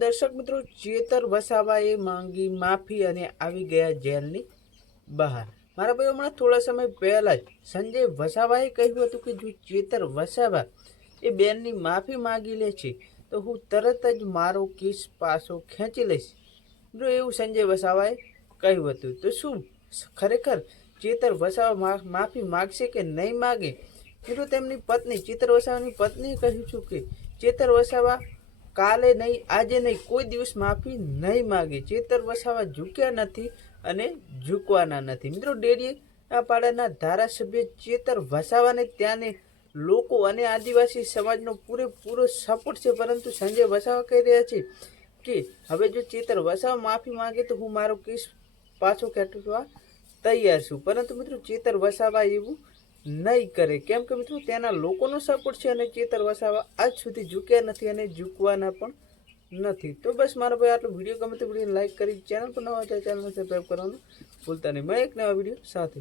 દર્શક મિત્રો, ચેતર વસાવાએ માંગી માફી અને આવી ગયા જેલની બહાર. મારા ભાઈ હમણાં થોડા સમય પહેલાં જ સંજય વસાવાએ કહ્યું હતું કે જો ચેતર વસાવા એ બેનની માફી માંગી લે છે, તો હું તરત જ મારો કેસ પાછો ખેંચી લઈશ. જો એવું સંજય વસાવાએ કહ્યું હતું. તો શું, ખરેખર ચેતર વસાવા માફી માગશે કે નહીં માગે? મિત્રો, તેમની પત્ની, ચેતર વસાવાની પત્નીએ કહ્યું છું કે ચેતર વસાવા કાલે નહીં, આજે નહીં, કોઈ દિવસ માફી નહીં માગી. ચેતર વસાવા ઝૂક્યા નથી અને ઝૂકવાના નથી. મિત્રો આ પાડાના ધારાસભ્ય ચેતર વસાવાને ત્યાંને લોકો અને આદિવાસી સમાજનો પૂરેપૂરો સપોર્ટ છે, પરંતુ સંજય વસાવા કહી રહ્યા છે કે, હવે જો ચેતર વસાવા માફી માંગે તો હું મારો કેસ પાછો ખેંચવા તૈયાર છું. પરંતુ મિત્રો, ચેતર વસાવા એવું નહીં કરે. કેમ કે મિત્રો, ત્યાંના લોકોનો સપોર્ટ છે અને ચેતર વસાવા આજ સુધી ઝૂક્યા નથી અને ઝૂકવાના પણ નથી. તો બસ મારા ભાઈ, આટલો વીડિયો ગમે તો વીડિયો લાઈક કરી, ચેનલ પર નવા ચેનલ સબસ્ક્રાઈબ કરવાનું ભૂલતા નહીં. મેં એક નવા વીડિયો સાથે.